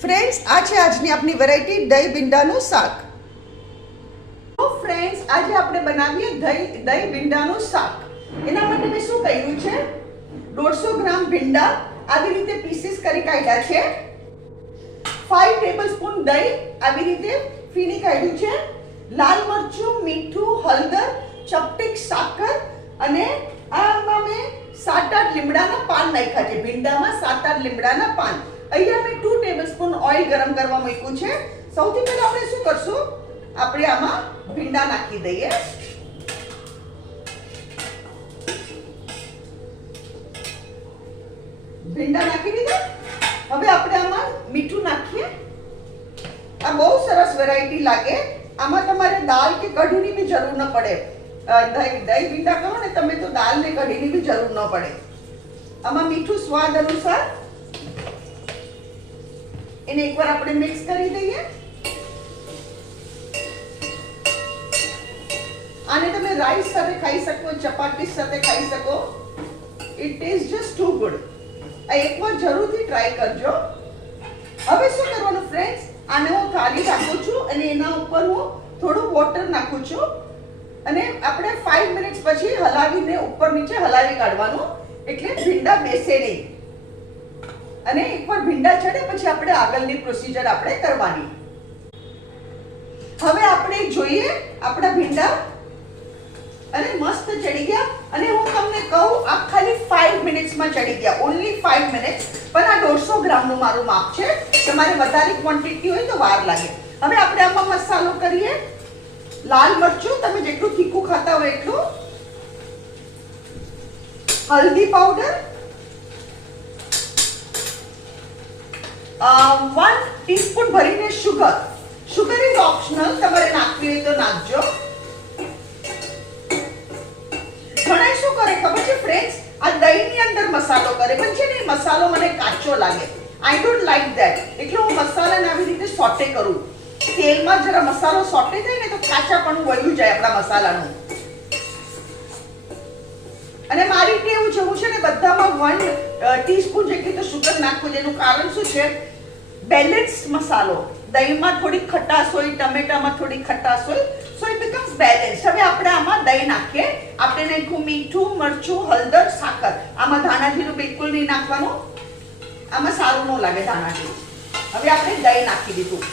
Friends, આ છે આજની આપણી વેરાયટી દહીં ભીંડાનું શાક. તો ફ્રેન્ડ્સ, આજે આપણે બનાવીએ દહીં ભીંડાનું શાક. એના માટે મેં શું કર્યું છે, 150 ગ્રામ ભીંડા આવી રીતે પીસીસ કરી કાઢ્યા છે. 5 ટેબલસ્પૂન દહીં આવી રીતે ફીણી કાઢ્યું છે. લાલ મરચું, મીઠું, હળદર, ચપટીક સાકર અને આમાં મેં 7-8 લીમડાના પાન નાખ્યા છે. ભીંડામાં 7-8 લીમડાના પાન. અહીંયા મેં 2 ટેબલસ્પૂન ઓઇલ ગરમ કરવા મૂક્યું છે. સૌથી પહેલા આપણે શું કરશું, આપણે આમાં ભીંડા નાખી દઈએ. ભીંડા નાખી દીધા. હવે આપણે આમાં મીઠું નાખીએ. આ બહુ સરસ વેરાયટી લાગે. આમાં તમારે દાળ કે કઢીની બી જરૂર ન પડે. દહીં ભીંડા કરો ને તમે તો દાળ ને કઢીની બી જરૂર ન પડે. આમાં મીઠું સ્વાદ અનુસાર. એને એકવાર આપણે મિક્સ કરી દઈએ. આને તમે રાઈસ સાથે ખાઈ શકો, ચપાટી સાથે ખાઈ શકો. It is just too good. આ એકવાર જરૂરથી ટ્રાય કરજો. હવે શું કરવાનું ફ્રેન્ડ્સ, આને હું થાળી રાખું છું અને એના ઉપર હું થોડું વોટર નાખું છું અને આપણે 5 મિનિટ્સ પછી હલાવીને ઉપર નીચે હલાવી કાઢવાનું, એટલે ભીંડા બેસે નહીં. અને એકવાર ભીંડા ચડે પછી આપણે આગળની પ્રોસિજર આપણે કરવાની. હવે આપણે જોઈએ આપણા ભીંડા અને મસ્ત ચડી ગયા. અને હું તમને કહું, આ ખાલી 5 મિનિટ્સમાં ચડી ગયા, ઓન્લી 5 મિનિટ્સ. પણ આ 150 ગ્રામનું મારું માપ છે. તમારે વધારે ક્વોન્ટિટી હોય તો વાર લાગે. હવે આપણે આમાં મસાલો કરીએ. લાલ મરચું તમે જેટલું તીખું ખાતા હોય એટલું. હલ્દી પાવડર, 1 ટીસ્પૂન ભરીને શુગર. શુગર ઇઝ ઓપ્શનલ, તમારે નાખવી હોય તો નાખજો. ઘણા શું કરે ખબર છે ફ્રેન્ડ્સ, આ દહીંની અંદર મસાલો કરે પણ છે ને મસાલો મને કાચો લાગે. I don't like that. એટલે હું મસાલાને આવી રીતે સોટે કરું. તેલમાં જરા મસાલો સોટે થાય ને તો કાચાપણું વળ્યું જાય આપણા મસાલાનું. અને મારી ટેવ છે, હું છે ને બધામાં 1 ટીસ્પૂન જેટલી તો શુગર નાખું. જેનું કારણ શું છે, બેલેન્સ મસાલો. દહીંમાં થોડી ખટાશ હોય, ટમેટામાં થોડી ખટાશ હોય, સો ઇટ બીકમ્સ બેલેન્સ. હવે આપણે આમાં દહીં નાખીએ. આપણે નાખ્યું મીઠું, મરચું, હળદર, સાકર. આમાં ધાણા જીરું બિલકુલ નહીં નાખવાનું. આમાં સારું ન લાગે ધાણા જીરું. હવે આપણે દહીં નાખી દીધું.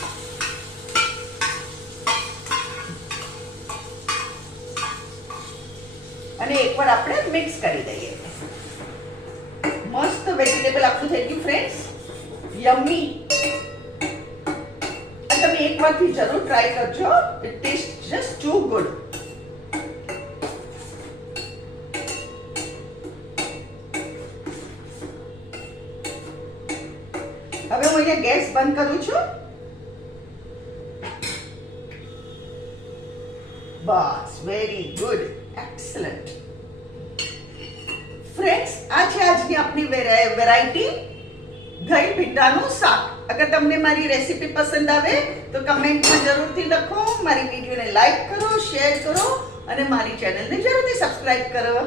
અને એકવાર આપણે મિક્સ કરી દઈએ. મસ્ત વેજીટેબલ આપણું થઈ ગયું ફ્રેન્ડ્સ, યમ્મી. તમે એકવારથી જરૂર ટ્રાય કરજો. It taste just too good. હવે હું અહીંયા ગેસ બંધ કરું છું. બસ, વેરી ગુડ, એક્સલન્ટ. ફ્રેન્ડ્સ, આ છે આજની આપણી વેરાયટી દહીં ભીંડાનું શાક. અગર તમને મારી રેસીપી પસંદ આવે તો કમેન્ટમાં જરૂરથી લખો. મારી વિડીયોને લાઈક કરો, શેર કરો અને મારી ચેનલને જરૂરથી સબસ્ક્રાઇબ કરો.